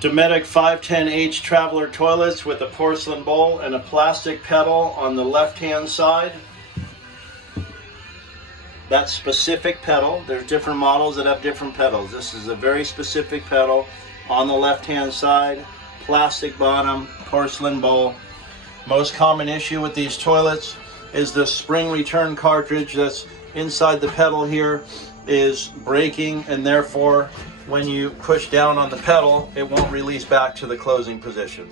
Dometic 510H Traveler toilets with a porcelain bowl and a plastic pedal on the left-hand side. That specific pedal, there's different models that have different pedals. This is a very specific pedal on the left-hand side, plastic bottom, porcelain bowl. Most common issue with these toilets is the spring return cartridge that's inside the pedal here is breaking, and therefore when you push down on the pedal, it won't release back to the closing position.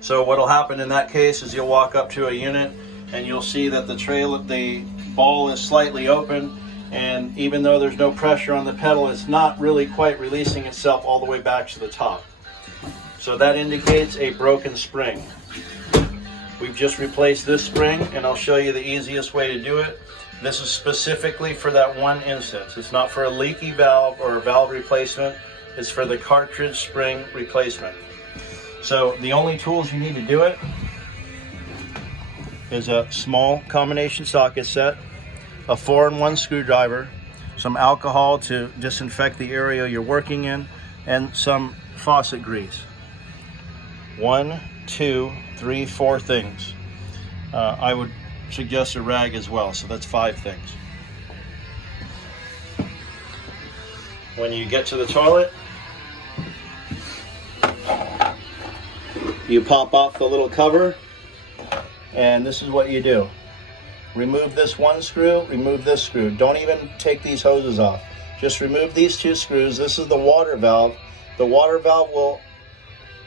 So what will happen in that case is you'll walk up to a unit and you'll see that the ball is slightly open, and even though there's no pressure on the pedal, it's not really quite releasing itself all the way back to the top. So that indicates a broken spring. We've just replaced this spring, and I'll show you the easiest way to do it. This is specifically for that one instance. It's not for a leaky valve or a valve replacement. It's for the cartridge spring replacement. So the only tools you need to do it is a small combination socket set, a 4-in-1 screwdriver, some alcohol to disinfect the area you're working in, and some faucet grease. 1, 2, 3, 4 things. I would suggest a rag as well, so that's 5 things. When you get to the toilet, you pop off the little cover, and this is what you do. Remove this one screw, remove this screw. Don't even take these hoses off. Just remove these 2 screws. This is the water valve. The water valve will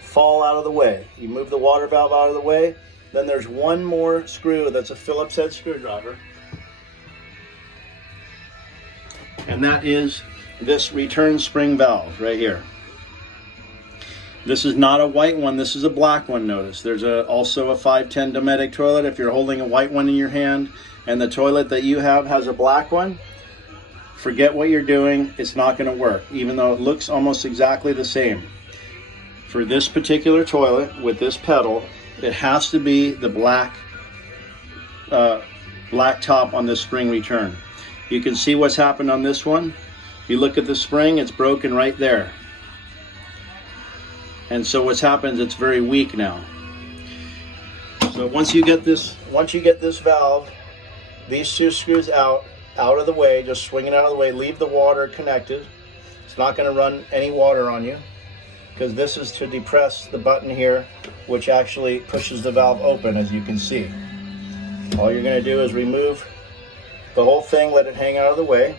fall out of the way. You move the water valve out of the way. Then there's one more screw that's a Phillips head screwdriver. And that is this return spring valve right here. This is not a white one, this is a black one, notice. There's also a 510 Dometic toilet. If you're holding a white one in your hand and the toilet that you have has a black one, forget what you're doing, it's not going to work, even though it looks almost exactly the same. For this particular toilet with this pedal, it has to be the black top on this spring return. You can see what's happened on this one. If you look at the spring, it's broken right there. And so what's happened is it's very weak now. So once you get this valve, these 2 screws out of the way, just swing it out of the way, leave the water connected. It's not going to run any water on you, because this is to depress the button here, which actually pushes the valve open, as you can see. All you're going to do is remove the whole thing, let it hang out of the way,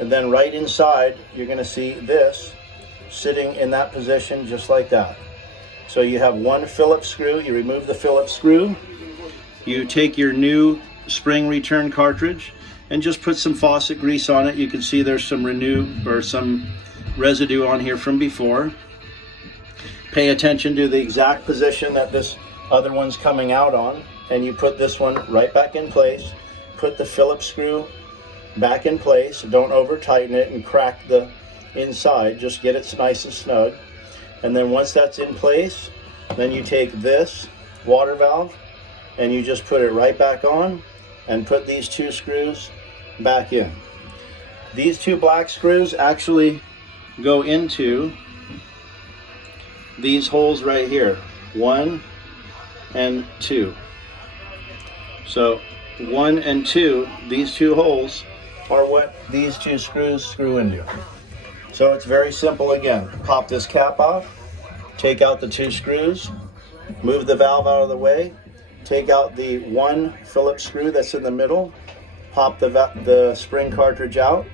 and then right inside you're going to see this sitting in that position just like that. So you have one Phillips screw, you remove the Phillips screw, you take your new spring return cartridge and just put some faucet grease on it. You can see there's some some residue on here from before. Pay attention to the exact position that this other one's coming out on, and you put this one right back in place. Put the Phillips screw back in place. Don't over tighten it and crack the inside, just get it nice and snug. And then once that's in place, then you take this water valve and you just put it right back on and put these 2 screws back in. These 2 black screws actually go into these holes right here, 1 and 2. So 1 and 2, these 2 holes are what these 2 screws screw into. So it's very simple again. Pop this cap off, take out the 2 screws, move the valve out of the way, take out the 1 Phillips screw that's in the middle, pop the spring cartridge out,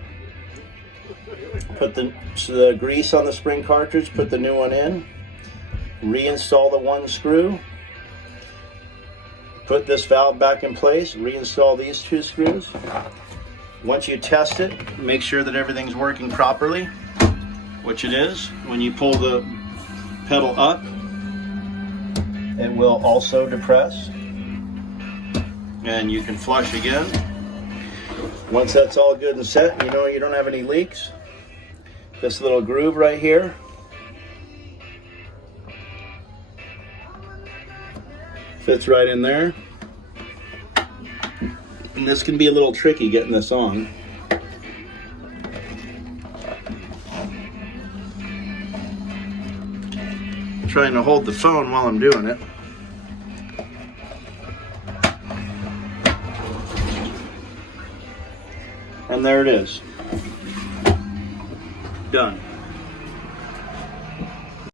put the grease on the spring cartridge, put the new one in, reinstall the 1 screw, put this valve back in place, reinstall these 2 screws. Once you test it, make sure that everything's working properly, which it is. When you pull the pedal up, it will also depress, and you can flush again. Once that's all good and set, you know you don't have any leaks. This little groove right here fits right in there. And this can be a little tricky getting this on. trying to hold the phone while I'm doing it. And there it is. Done.